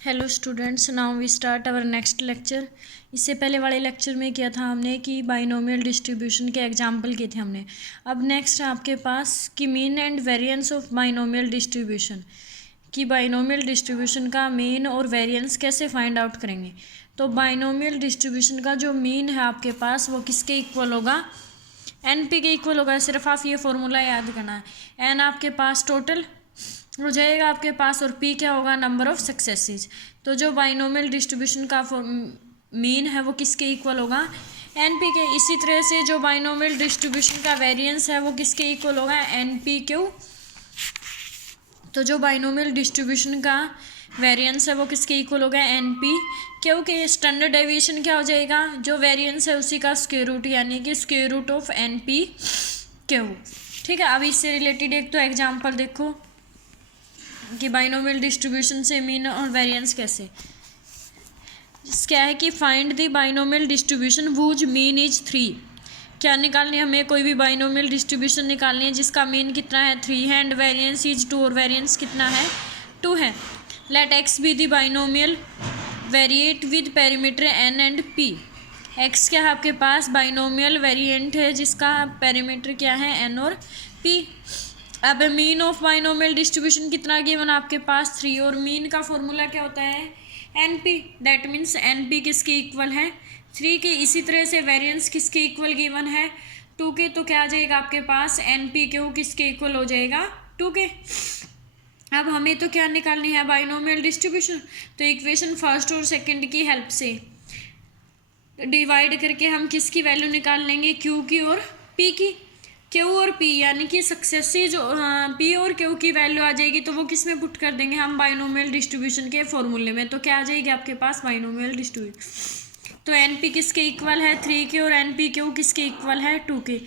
Hello students, now we start our next lecture. इससे पहले वाले लेक्चर में किया था हमने कि बाइनोमियल डिस्ट्रीब्यूशन के एग्जाम्पल किए थे हमने। अब नेक्स्ट है आपके पास कि mean and variance of binomial distribution, कि बाइनोमियल डिस्ट्रीब्यूशन का मीन और वेरिएंस कैसे फाइंड आउट करेंगे। तो बाइनोमियल डिस्ट्रीब्यूशन का जो मीन है आपके पास वो किसके इक्वल होगा, NP के इक्वल होगा। सिर्फ आप ये फॉर्मूला याद करना है। N आपके पास टोटल हो जाएगा आपके पास, और P क्या होगा, नंबर ऑफ सक्सेसेस। तो जो बाइनोमियल डिस्ट्रीब्यूशन का मीन है वो किसके इक्वल होगा, NP के। इसी तरह से जो बाइनोमियल डिस्ट्रीब्यूशन का वेरिएंस है वो किसके इक्वल होगा, NPQ। तो जो बाइनोमियल डिस्ट्रीब्यूशन का वेरिएंस है वो किसके इक्वल होगा, NP। क्योंकि स्टैंडर्ड डेविएशन क्या हो जाएगा, जो वेरिएंस है उसी का स्क्वायर रूट, यानी कि स्क्वायर रूट ऑफ NPQ। ठीक है। अब इससे रिलेटेड एक तो एग्जांपल देखो कि बाइनोमियल डिस्ट्रीब्यूशन से मीन और वेरिएंस कैसे। क्या है कि find the binomial distribution whose mean is 3। क्या निकालनी है हमें, कोई भी बाइनोमियल डिस्ट्रीब्यूशन निकालनी है जिसका मीन कितना है, 3 है, एंड वेरिएंस इज 2, और वेरिएंस कितना है, 2 है। Let x be the binomial variate with parameter n and p। x क्या है आपके पास, बाइनोमियल वेरिएंट है जिसका पेरीमीटर क्या है, n और p। अब मीन ऑफ बाइनोमियल डिस्ट्रीब्यूशन कितना गिवन आपके पास, 3, और मीन का फॉर्मूला क्या होता है, NP। दैट मीन्स NP किसके इक्वल है, 3 के। इसी तरह से वेरिएंस किसके इक्वल गिवन है, 2 के। तो क्या आ जाएगा आपके पास, NPQ किसके इक्वल हो जाएगा, 2 के। अब हमें तो क्या निकालनी है, बाइनोमियल डिस्ट्रीब्यूशन। तो इक्वेशन फर्स्ट और सेकंड की हेल्प से डिवाइड करके हम किसकी वैल्यू निकाल लेंगे, Q की और P की। Q और P यानी कि सक्सेसिव जो P और Q की वैल्यू आ जाएगी तो वो किस में पुट कर देंगे हम, बाइनोमियल डिस्ट्रीब्यूशन के फॉर्मूले में। तो क्या आ जाएगी आपके पास, बाइनोमियल डिस्ट्रीब्यूशन। तो NP किसके इक्वल है, 3 के, और NPQ किसके इक्वल है, 2 के।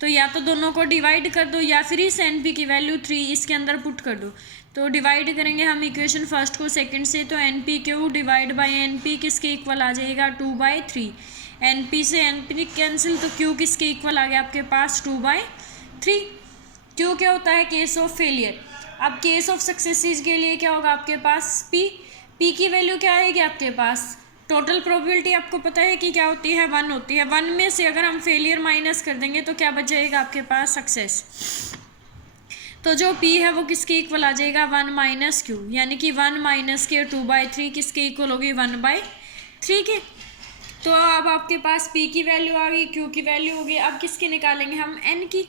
तो या तो दोनों को डिवाइड कर दो या फिर इस NP की वैल्यू 3 इसके अंदर पुट कर दो। तो डिवाइड करेंगे हम इक्वेशन फर्स्ट को सेकंड से, तो NPQ डिवाइड बाई NP किसके इक्वल आ जाएगा, 2/3। NP से NP कैंसिल, तो Q किसके इक्वल आ गया आपके पास, 2/3। Q क्या होता है, केस ऑफ फेलियर। अब केस ऑफ सक्सेसिस के लिए क्या होगा आपके पास, P की वैल्यू क्या आएगी आपके पास, टोटल प्रोबेबिलिटी आपको पता है कि क्या होती है, 1 होती है। 1 में से अगर हम फेलियर माइनस कर देंगे तो क्या बच जाएगा आपके पास, सक्सेस। तो जो P है वो किसके इक्वल आ जाएगा, 1 - Q, यानी कि 1 - के 2/3 किसके इक्वल होगी, 1/3 के। तो अब आपके पास P की वैल्यू आ गई, Q की वैल्यू होगी। अब किसकी निकालेंगे हम, N की।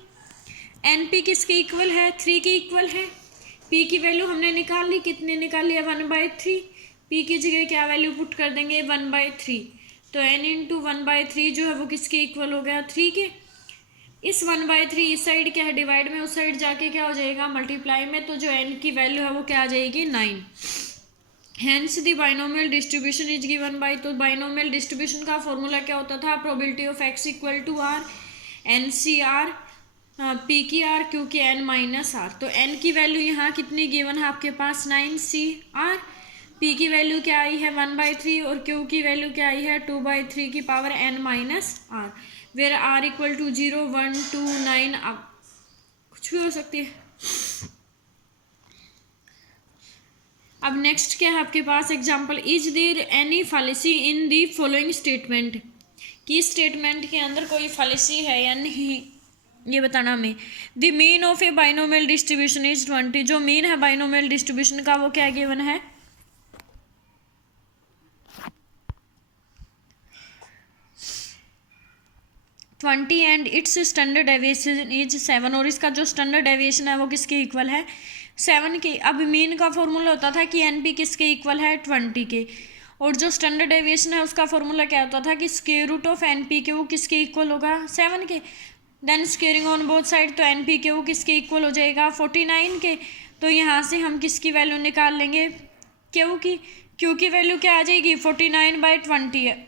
NP किसके इक्वल है, 3 के इक्वल है। P की वैल्यू हमने निकाल ली, कितने निकाल लिया, 1/3। P की जगह क्या वैल्यू पुट कर देंगे, 1/3। तो N × 1/3 जो है वो किसके इक्वल हो गया, 3 के। इस 1/3 इस साइड क्या है, डिवाइड में, उस साइड जाके क्या हो जाएगा, मल्टीप्लाई में। तो जो N की वैल्यू है वो क्या आ जाएगी, 9। Hence the binomial distribution is given by. तो बाइनोमियल डिस्ट्रीब्यूशन का फॉर्मूला क्या होता था, probability of x = R, NCR, P की R, Q की N - R। तो N की वैल्यू यहाँ कितनी गिवन है आपके पास, 9CR। P की वैल्यू क्या आई है, 1/3, और Q की वैल्यू क्या आई है, 2/3 की power N - R, where R = 0, 1, 2, 9, अब कुछ भी हो सकती है। अब नेक्स्ट क्या है आपके पास example, is there any fallacy in the following statement. कि स्टेटमेंट के अंदर कोई फैलेसी है या नहीं, ये बताना हमें। The mean of A binomial distribution is 20। जो मीन है बाइनोमियल डिस्ट्रीब्यूशन का वो क्या गिवन है, 20, and it's standard deviation is 7। और इसका जो स्टैंडर्ड डेविएशन है वो किसके इक्वल है, 7 के। अब मीन का फॉर्मूला होता था कि NP किसके इक्वल है, 20 के। और जो स्टैंडर्ड डेविएशन है उसका फॉर्मूला क्या होता था कि स्क्वायर रूट ऑफ NPQ किसके इक्वल होगा, 7 के। Then squaring on both side, तो NPQ किसके इक्वल हो जाएगा, 49 के। तो यहाँ से हम किसकी वैल्यू निकाल लेंगे, Q की। Q की वैल्यू क्या आ जाएगी, 49/20 है।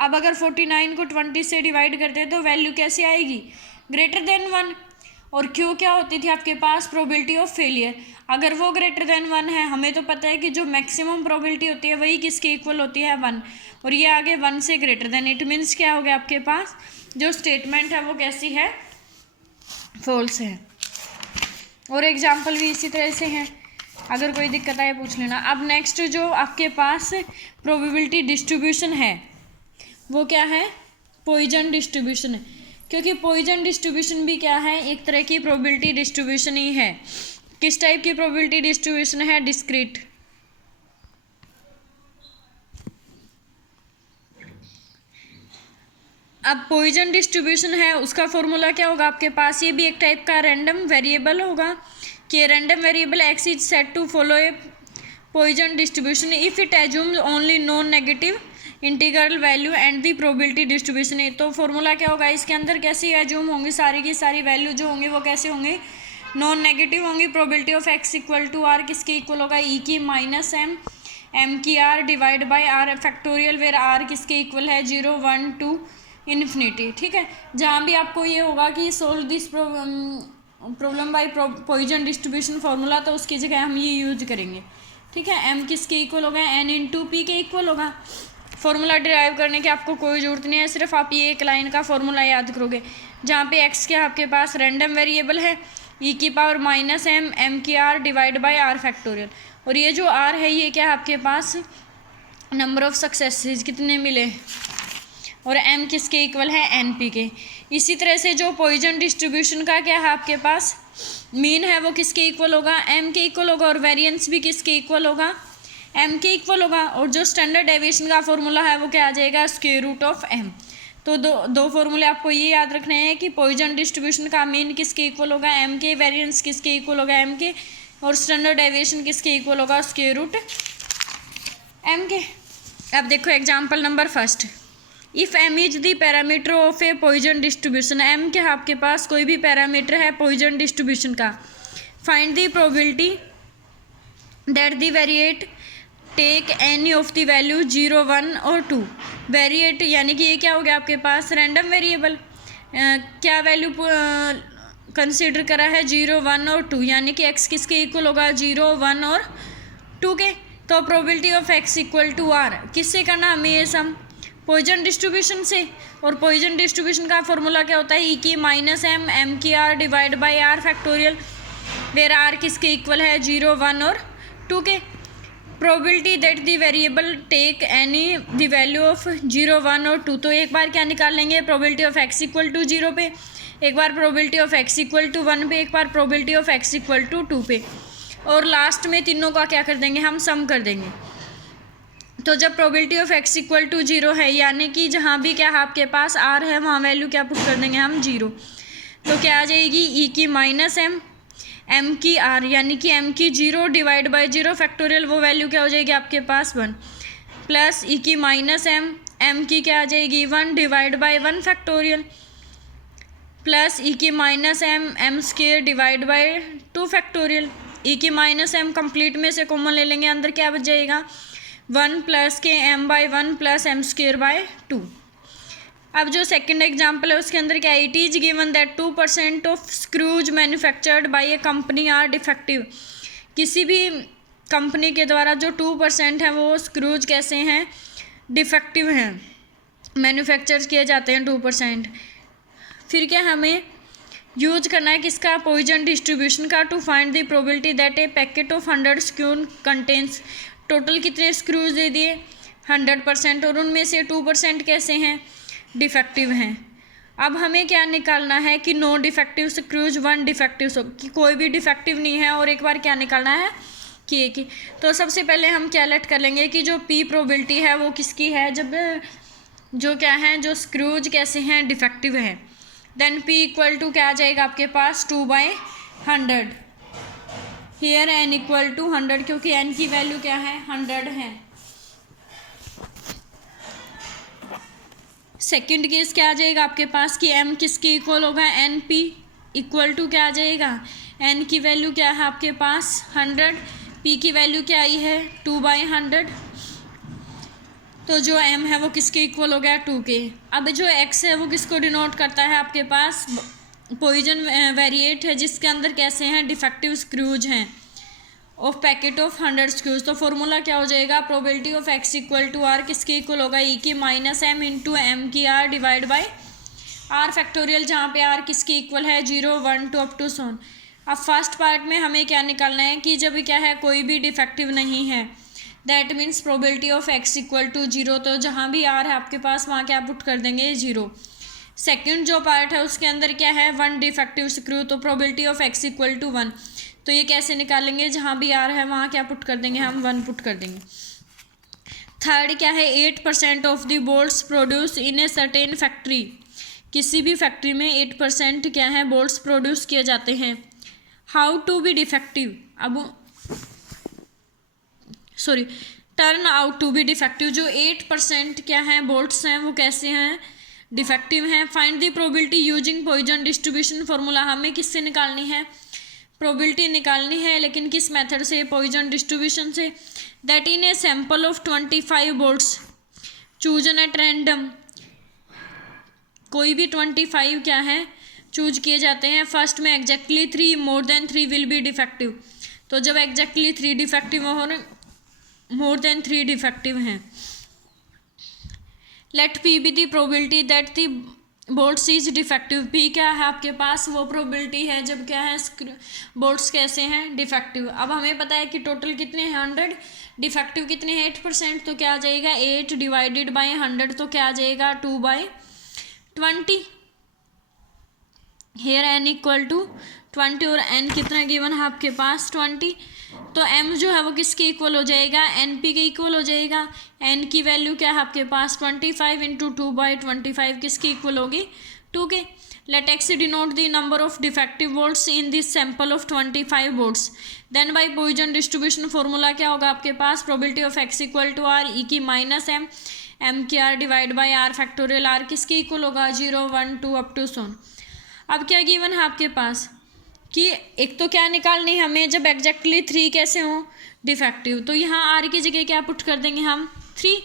अब अगर 49 को 20 से डिवाइड करते हैं तो वैल्यू कैसे आएगी, ग्रेटर देन 1। और Q क्या होती थी आपके पास, प्रोबेबिलिटी ऑफ फेलियर। अगर वो ग्रेटर देन 1 है, हमें तो पता है कि जो मैक्सिमम प्रोबेबिलिटी होती है वही किसके इक्वल होती है, 1। और ये आगे 1 से ग्रेटर देन, इट मीन्स क्या हो गया आपके पास, जो स्टेटमेंट है वो कैसी है, फॉल्स है। और एग्जाम्पल भी इसी तरह से हैं। अगर कोई दिक्कत आए पूछ लेना। अब नेक्स्ट जो आपके पास प्रोबेबिलिटी डिस्ट्रीब्यूशन है वो क्या है, पॉइजन डिस्ट्रीब्यूशन है, क्योंकि पॉइजन डिस्ट्रीब्यूशन भी क्या है, एक तरह की प्रोबेबिलिटी डिस्ट्रीब्यूशन ही है। किस टाइप की प्रोबेबिलिटी डिस्ट्रीब्यूशन है, डिस्क्रीट। अब पॉइजन डिस्ट्रीब्यूशन है उसका फॉर्मूला क्या होगा आपके पास, ये भी एक टाइप का रैंडम वेरिएबल होगा कि random variable X is set to follow a Poisson distribution if it assumes only non negative integral value and the probability distribution है। तो फॉर्मूला क्या होगा, इसके अंदर कैसे एज्यूम होंगी, सारी की सारी वैल्यू जो होंगी वो कैसे होंगी, नॉन नेगेटिव होंगी। Probability of X equal to R किसके इक्वल होगा, ई की माइनस एम की R divide by R factorial, where R किसके इक्वल है 0 1 2 इन्फिनिटी। ठीक है, जहाँ भी आपको ये होगा कि solve this problem by Poisson distribution formula, तो उसकी जगह हम ये यूज करेंगे। ठीक है, एम किसके इक्वल होगा, एन इंटू पी के इक्वल होगा। फार्मूला डिराइव करने की आपको कोई ज़रूरत नहीं है, सिर्फ आप ये एक लाइन का फार्मूला याद करोगे, जहाँ पे एक्स के आपके पास रैंडम वेरिएबल है ई की पावर माइनस एम की R divide by R factorial, और ये जो आर है ये क्या है आपके पास, नंबर ऑफ सक्सेसेस कितने मिले, और एम किसके इक्वल है, एन पी के। इसी तरह से जो पॉइजन डिस्ट्रीब्यूशन का क्या है आपके पास, मीन है वो किसके इक्वल होगा, एम के इक्वल होगा, और वेरिएंस भी किसके इक्वल होगा, एम के इक्वल होगा। और जो स्टैंडर्ड डेविएशन का फॉर्मूला है वो क्या आ जाएगा, स्क्वायर रूट ऑफ एम। तो दो फॉर्मूले आपको ये याद रखने हैं कि पॉइजन डिस्ट्रीब्यूशन का मीन किसके इक्वल होगा, एम के, वेरिएंस किसके इक्वल होगा, एम के, और स्टैंडर्ड डेविएशन किसके इक्वल होगा, स्क्वायर रूट एम के। अब देखो example number first, if M is the parameter of a Poisson distribution, M क्या है आपके पास, कोई भी पैरामीटर है पॉइजन डिस्ट्रीब्यूशन का, find the probability that the variate take any of the value 0 1 और 2। वेरिएट यानी कि ये क्या हो गया आपके पास, रैंडम वेरिएबल, क्या वैल्यू कंसिडर करा है, 0 1 और 2, यानी कि एक्स किसके इक्वल होगा, 0 1 और 2 के। तो probability of X equal to R किससे करना हमें ये सम, पॉइजन डिस्ट्रीब्यूशन से। और पॉइजन डिस्ट्रीब्यूशन का फॉर्मूला क्या होता है, ई की माइनस एम की R divide by R factorial, where R किसके इक्वल है, 0 1 और 2 के। Probability that the variable take any the value of 0 1 और 2, तो एक बार क्या निकाल लेंगे, probability of X equal to 0 पे, एक बार probability of X equal to 1 पे, एक बार probability of X equal to 2 पे, और लास्ट में तीनों का क्या कर देंगे, हम सम कर देंगे। तो जब probability of X equal to 0 है, यानी कि जहाँ भी क्या है आपके पास आर है वहाँ वैल्यू क्या पुट कर देंगे हम, 0। तो क्या आ जाएगी, ई की माइनस एम की आर, यानी कि एम की 0 डिवाइड बाई 0 फैक्टोरियल, वो वैल्यू क्या हो जाएगी आपके पास 1, प्लस ई की माइनस एम की क्या आ जाएगी 1 divide by 1 factorial, plus E की minus M square divide by 2 factorial. E की माइनस एम कंप्लीट में से कॉमन ले लेंगे, अंदर क्या बच जाएगा, 1 प्लस के M by 1 plus M square by 2। अब जो सेकंड एग्जांपल है उसके अंदर क्या है, it is given that 2% of screws manufactured by a company are defective. किसी भी कंपनी के द्वारा जो 2% है वो स्क्रूज कैसे हैं, डिफेक्टिव हैं, मैन्युफैक्चर किए जाते हैं 2%। फिर क्या हमें यूज करना है किसका, पॉइजन डिस्ट्रीब्यूशन का, to find the probability that a packet of 100 screw contains, total कितने स्क्रूज दे दिए 100%, और उनमें से 2% कैसे हैं, डिफेक्टिव हैं। अब हमें क्या निकालना है कि नो डिफेक्टिव स्क्रूज 1 डिफेक्टिव, कि कोई भी डिफेक्टिव नहीं है, और एक बार क्या निकालना है कि एक ही। तो सबसे पहले हम क्या लेट कर लेंगे कि जो पी प्रोबेबिलिटी है वो किसकी है, जब जो क्या है, जो स्क्रूज कैसे हैं, डिफेक्टिव हैं। देन पी इक्वल टू क्या आ जाएगा आपके पास, 2/100। हियर एन इक्वल टू 100, क्योंकि एन की वैल्यू क्या है, 100 है। सेकंड केस क्या आ जाएगा आपके पास कि एम किसके इक्वल होगा, एन पी इक्वल टू क्या आ जाएगा, एन की वैल्यू क्या है आपके पास 100, पी की वैल्यू क्या आई है 2/100, तो जो एम है वो किसके इक्वल हो गया 2 के। अब जो एक्स है वो किसको डिनोट करता है, आपके पास पॉइजन वेरिएट है जिसके अंदर कैसे हैं, डिफेक्टिव स्क्रूज हैं ऑफ पैकेट ऑफ 100 स्क्रूज। तो फॉर्मूला क्या हो जाएगा, probability of X equal to R किसके इक्वल होगा, ई की माइनस एम इंटू एम की R divide by R factorial, जहाँ पे आर किसके इक्वल है 0 1 2 अप टू सोन। अब फर्स्ट पार्ट में हमें क्या निकालना है कि जब क्या है कोई भी डिफेक्टिव नहीं है, that means probability of x equal to 0, तो जहाँ भी r है आपके पास वहाँ क्या पुट कर देंगे 0। सेकंड जो पार्ट है उसके अंदर क्या है 1 डिफेक्टिव स्क्रू, तो probability of x equal to 1, तो ये कैसे निकालेंगे, जहाँ भी r है वहाँ क्या पुट कर देंगे हम 1 पुट कर देंगे। थर्ड क्या है 8% of the bolts produce in a certain factory, किसी भी फैक्ट्री में 8% क्या है बोल्ट्स प्रोड्यूस किए जाते हैं। हाउ टू बी डिफेक्टिव, अब sorry turn out to be defective, जो 8% क्या है बोल्ट्स हैं वो कैसे हैं डिफेक्टिव हैं। Find the probability using poison distribution formula, हमें किससे निकालनी है प्रोबेबिलिटी निकालनी है, लेकिन किस मेथड से, पॉइजन डिस्ट्रीब्यूशन से। That in a sample of 25 bolts chosen at random, कोई भी 25 क्या है चूज किए जाते हैं। फर्स्ट में exactly 3 more than 3 will be defective, तो जब एग्जैक्टली 3 डिफेक्टिव हो मोर देन 3 डिफेक्टिव हैं। Let P be the probability that the bolts is defective, P क्या है आपके पास वो प्रोबेबिलिटी है जब क्या है बोल्ट्स कैसे हैं डिफेक्टिव। अब हमें पता है कि टोटल कितने हैं 100, डिफेक्टिव कितने हैं 8%, तो क्या आ जाएगा 8 डिवाइडेड बाई 100, तो क्या आ जाएगा 2/20। हेयर n इक्वल टू 20 और n कितना गिवन है आपके पास 20, तो m जो है वो किसके इक्वल हो जाएगा np के इक्वल हो जाएगा। n की वैल्यू क्या है आपके पास 25 इंटू 2/25 किसकी इक्वल होगी 2 के। Let x denote the number of defective bolts in this sample of 25 bolts, then by Poisson distribution formula क्या होगा आपके पास probability of x equal to r e की माइनस m की r divide by r factorial r किसके equal होगा 0 1 2 up to सोन। अब क्या गिवन है आपके पास कि एक तो क्या निकालनी है हमें जब एग्जैक्टली 3 कैसे हों डिफेक्टिव, तो यहाँ r की जगह क्या पुट कर देंगे हम 3,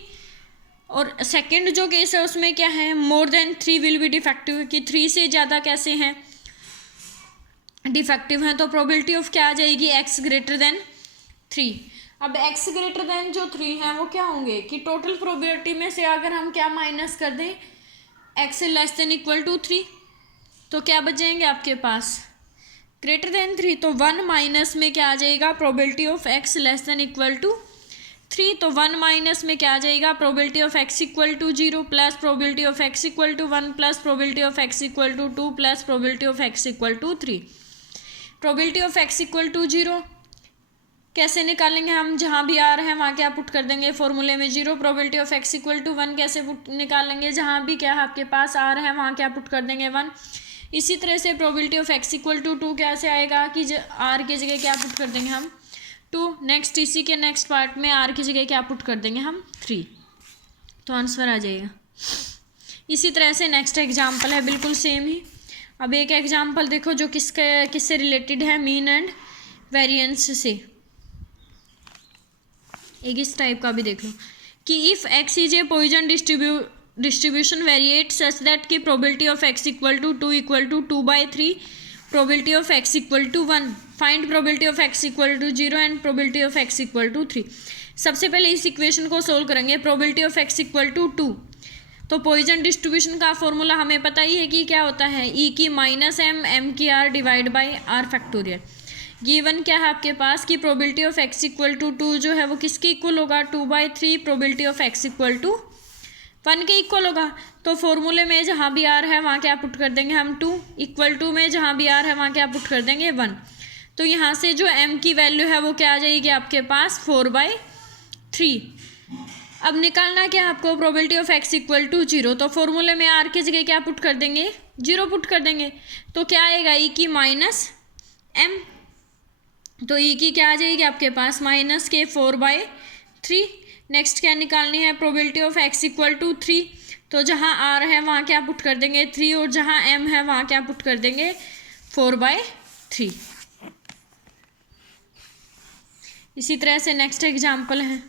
और सेकंड जो केस है उसमें क्या है मोर देन 3 विल बी डिफेक्टिव, कि 3 से ज़्यादा कैसे हैं डिफेक्टिव हैं, तो प्रोबेबिलिटी ऑफ क्या आ जाएगी x ग्रेटर देन 3। अब x ग्रेटर देन जो 3 हैं वो क्या होंगे कि टोटल प्रोबेबिलिटी में से अगर हम क्या माइनस कर दें x less than equal to 3, तो क्या बचेंगे आपके पास ग्रेटर देन 3, तो 1 माइनस में क्या आ जाएगा probability of x less than equal to 3, तो 1 माइनस में क्या आ जाएगा probability of x equal to 0 plus probability of x equal to 1 plus probability of x equal to 2 plus probability of x equal to 3। Probability of x equal to 0 कैसे निकालेंगे हम, जहाँ भी r है वहाँ क्या पुट कर देंगे फॉर्मूले में 0। Probability of x equal to 1 कैसे निकालेंगे, जहाँ भी क्या है आपके पास r है वहाँ क्या पुट कर देंगे 1। इसी तरह से probability of x equal to 2 कैसे आएगा कि r की जगह क्या पुट कर देंगे हम 2। नेक्स्ट इसी के नेक्स्ट पार्ट में r की जगह क्या पुट कर देंगे हम 3, तो आंसर आ जाएगा। इसी तरह से नेक्स्ट एग्जाम्पल है बिल्कुल सेम ही। अब एक एग्जाम्पल देखो जो किससे रिलेटेड है मीन एंड वेरिएंस से, एक इस टाइप का भी देख लो कि if x is a Poisson distribution variate such that की probability of x equal to 2 equal to 2/3, probability of x equal to 1, find probability of x equal to 0 and probability of x equal to 3। सबसे पहले इस equation को solve करेंगे। Probability of x equal to 2, तो poison distribution का formula हमें पता ही है कि क्या होता है e की माइनस m की r divide by r factorial. Given क्या है आपके पास कि probability of x equal to 2 जो है वो किसके इक्वल होगा 2/3, probability of x equal to 1 के इक्वल होगा। तो फॉर्मूले में जहाँ भी r है वहाँ क्या पुट कर देंगे हम 2, इक्वल टू में जहाँ भी r है वहाँ क्या पुट कर देंगे 1। तो यहाँ से जो m की वैल्यू है वो क्या आ जाएगी आपके पास 4/3। अब निकालना क्या आपको probability of x equal to 0, तो फॉर्मूले में r की जगह क्या पुट कर देंगे 0 पुट कर देंगे, तो क्या आएगा e की माइनस m, तो e की क्या आ जाएगी आपके पास माइनस के 4/3। नेक्स्ट क्या निकालनी है probability of x equal to 3, तो जहाँ r है वहाँ क्या पुट कर देंगे 3 और जहाँ m है वहाँ क्या पुट कर देंगे 4/3। इसी तरह से नेक्स्ट एग्जाम्पल है